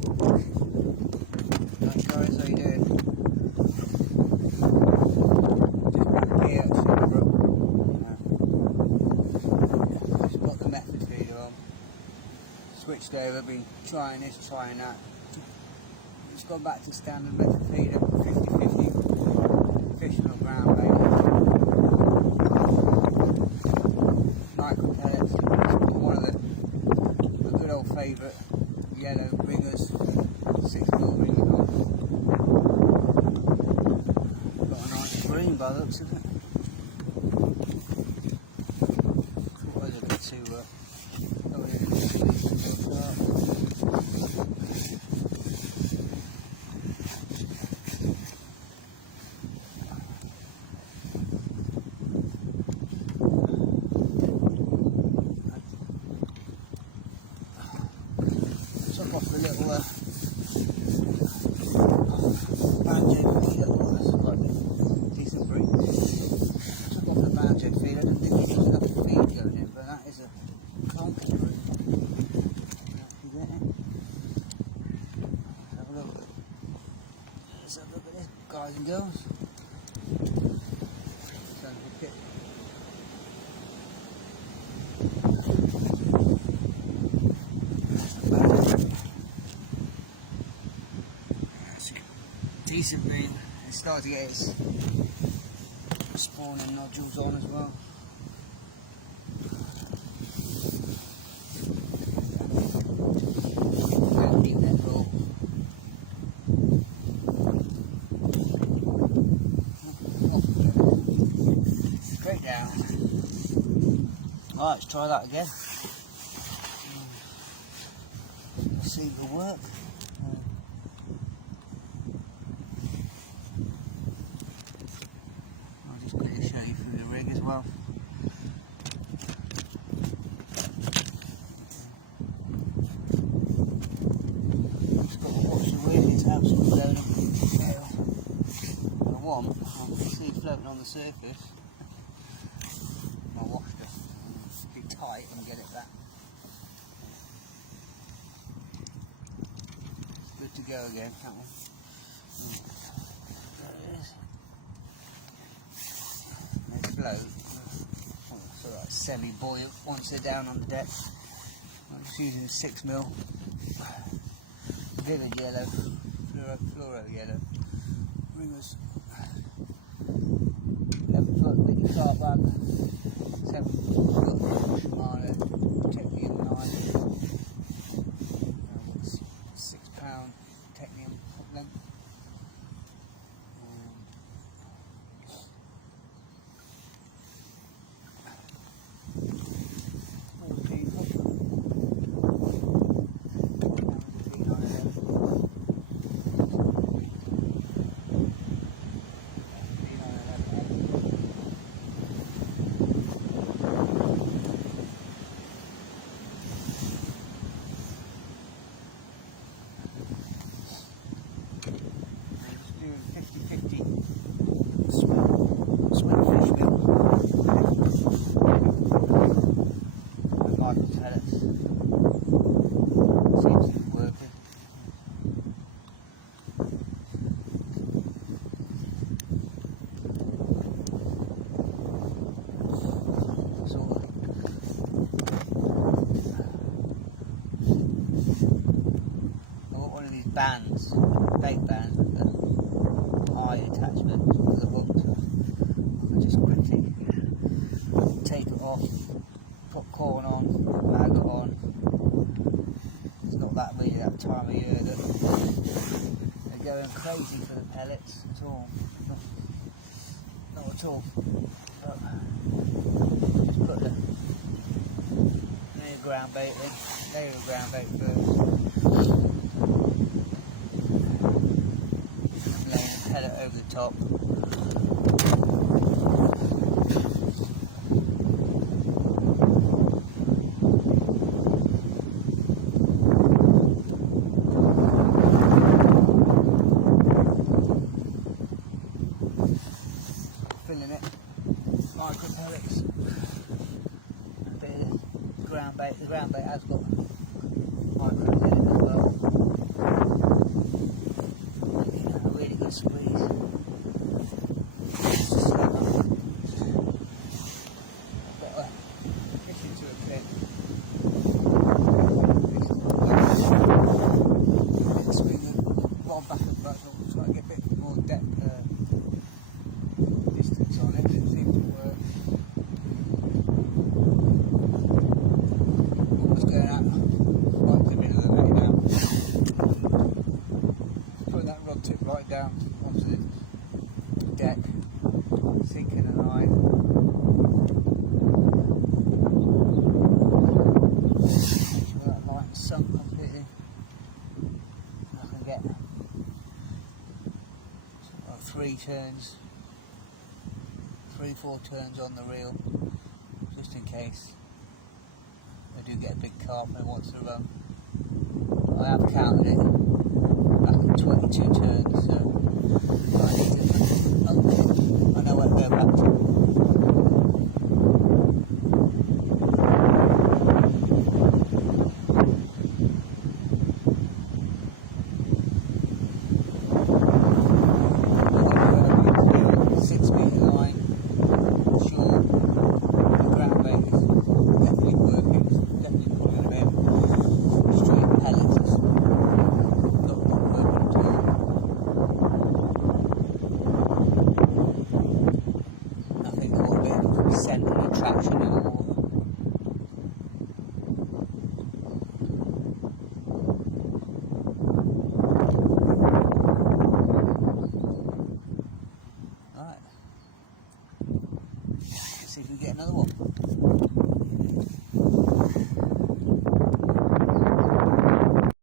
Hi guys, how you doing? Just here at Silverbrook. Just got the method feeder on. Switched over, been trying this, trying that. Just gone back to standard method feeder, 50-50. Fishing on ground bait. Micro pellets. One of the good old favourite yellow ringers, 6mm ringers on. Got a nice Bream by the looks of it. Thought I was a bit too oh yeah, took off the little banjo feeder. Oh, that's quite decent breed. Took off the banjo feeder. I didn't think there was enough feed going in, but that is a clunky breed. You get it? Let's have a look. Let's have a look at this, guys and girls. Let's hook it. Decent thing. It's starting to get its spawning nodules on as well. Keep that roll. Straight down. Alright, let's try that again. Let's see if it'll work. Show you through the rig as well. Just got to watch the wind, it's absolutely loading gale. I can see it floating on the surface. I washed it. Be tight and get it back. It's good to go again, can't we? There it is. Float. So that's semi-buoyant once they're down on the deck. I'm just using 6mm vivid yellow, fluoro yellow ringers. 11-foot mini carp bug, 7-foot Shimano Technium 9, 6-pound Technium hook length. Bands, bait bands with the eye attachment to the hook. I just quickly take it off, put corn on, maggot on. It's not that really that time of year that they're going crazy for the pellets at all. Not at all. But just put the ground bait in. Layer of ground bait first. Pellet over the top. Filling it, micro pellets, and a bit of ground bait. The ground bait has got micro in it as well. deck, sinking the line. Make sure that line's sunk completely. I can get 3-4 turns on the reel, just in case I do get a big carp and it wants to run. I have counted it back at 22 turns, so